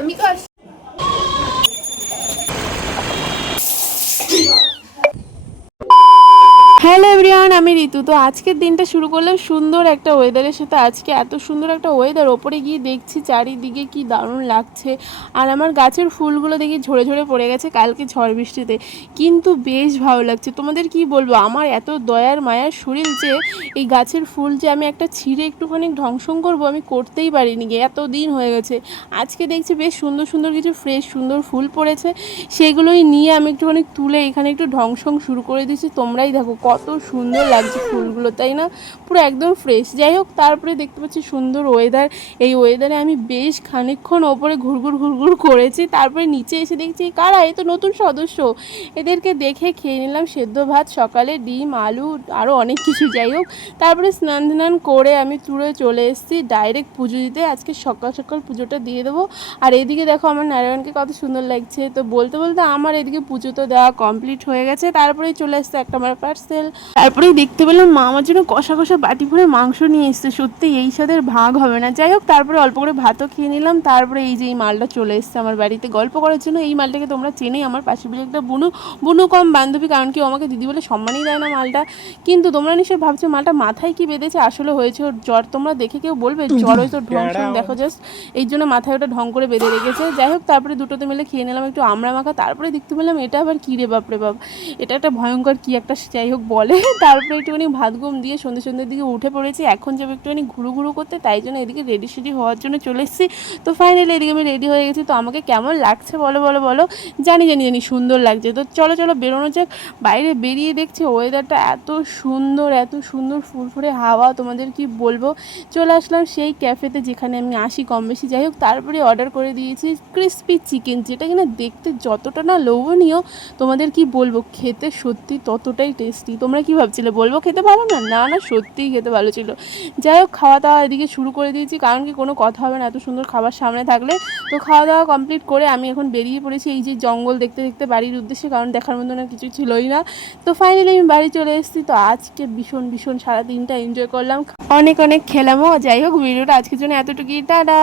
আমি তো hello everyone, আমি ঋতু। তো আজকের দিনটা শুরু করলাম সুন্দর একটা ওয়েদারের সাথে। আজকে এত সুন্দর একটা ওয়েদার, ওপরে গিয়ে দেখছি চারিদিকে কি দারুণ লাগছে। আর আমার গাছের ফুলগুলো দেখি ঝরে ঝরে পড়ে গেছে কালকে ঝড় বৃষ্টিতে, কিন্তু বেশ ভালো লাগছে। তোমাদের কি বলবো, আমার এত দয়ার মায়ার শরীর যে এই গাছের ফুল যে আমি একটা ছিঁড়ে একটুখানি ধ্বংসং করবো, আমি করতেই পারিনি গে, এত দিন হয়ে গেছে। আজকে দেখছি বেশ সুন্দর সুন্দর কিছু ফ্রেশ সুন্দর ফুল পড়েছে, সেগুলোই নিয়ে আমি একটুখানি তুলে এখানে একটু ঢংসং শুরু করে দিয়েছি। তোমরাই দেখো কত সুন্দর লাগছে ফুলগুলো, তাই না? পুরো একদম ফ্রেশ। যাই হোক, তারপরে দেখতে পাচ্ছি সুন্দর ওয়েদার। এই ওয়েদারে আমি বেশ খানিকক্ষণ ওপরে ঘুরঘুর ঘুরঘুর করেছি, তারপরে নিচে এসে দেখছি কারা, এ তো নতুন সদস্য। এদেরকে দেখে খেয়ে নিলাম সেদ্ধ ভাত, সকালে ডিম আলু আরও অনেক কিছু। যাই হোক, তারপরে স্নান ধান করে আমি তুলে চলে এসেছি ডাইরেক্ট পুজো দিতে। আজকে সকাল সকাল পুজোটা দিয়ে দেবো। আর এদিকে দেখো আমার নারায়ণকে কত সুন্দর লাগছে। তো বলতে বলতে আমার এদিকে পুজো তো দেওয়া কমপ্লিট হয়ে গেছে। তারপরেই চলে আসছে একটা আমার পার্সেল। তারপরেই দেখতে পেলাম মা আমার জন্য কষা কষা বাটি ভরে মাংস নিয়ে এসছে। সত্যি এই স্বাদের ভাগ হবে না। যাই হোক, তারপরে অল্প করে ভাতও খেয়ে নিলাম। তারপরে এই যে এই মালটা চলে এসছে আমার বাড়িতে গল্প করার জন্য। এই মালটাকে তোমরা চেনেই, আমার পাশের বাড়ি একটা বুনু বুনু কম বান্ধবী, কারণ কি ও আমাকে দিদি বলে সম্মানই দেয় না মালটা। কিন্তু তোমরা নিশ্চয়ই ভাবছো মালটা মাথায় কি বেঁধেছে, আসলে হয়েছে ওর জ্বর। তোমরা দেখে কেউ বলবে জ্বর হয়েছে ওর, ঢং শং দেখো জাস্ট, এই জন্য মাথায় ওটা ঢং করে বেঁধে রেখেছে। যাই হোক, তারপরে দুটোতে মিলে খেয়ে নিলাম একটু আমড়া মাখা। তারপরে দেখতে পেলাম এটা আবার কী রে বাপরে বাপ, এটা একটা ভয়ঙ্কর কী একটা যাই হোক বলে। তারপরে একটুখানি ভাত ঘুম দিয়ে সন্ধ্যের দিকে উঠে পড়েছি। এখন যাবো একটুখানি ঘুরু ঘুরু করতে, তাই জন্য এদিকে রেডি সেডি হওয়ার জন্য চলে এসেছি। তো ফাইনালি এদিকে আমি রেডি হয়ে গেছি। তো আমাকে কেমন লাগছে বলো বলো বলো। জানি জানি জানি সুন্দর লাগছে। তো চলো চলো বেরোনো যাক। বাইরে বেরিয়ে দেখছি ওয়েদারটা এত সুন্দর ফুরফুরে হাওয়া, তোমাদের কি বলবো। চলে আসলাম সেই ক্যাফেতে যেখানে আমি আসি কম বেশি। যাই হোক, তারপরে অর্ডার করে দিয়েছি ক্রিসপি চিকেন, যেটা কিনা দেখতে যতটা না লোভনীয়, তোমাদের কি বলবো, খেতে সত্যি ততটাই টেস্টি। তোমরা কি ভাবছিলে বলবো খেতে ভালো না? না না, সত্যিই খেতে ভালো ছিল। যাই হোক, খাওয়া দাওয়া এদিকে শুরু করে দিয়েছি, কারণ কি কোনো কথা হবে না এত সুন্দর খাবার সামনে থাকলে। তো খাওয়া দাওয়া কমপ্লিট করে আমি এখন বেরিয়ে পড়েছি এই যে জঙ্গল দেখতে দেখতে বাড়ির উদ্দেশ্যে, কারণ দেখার মতো না কিছু ছিলই না। তো ফাইনালি আমি বাড়ি চলে এসেছি। তো আজকে ভীষণ ভীষণ সারা দিনটা এনজয় করলাম, অনেক অনেক খেলামও। যাই হোক, ভিডিওটা আজকের জন্য এতটুকুই। টাটা।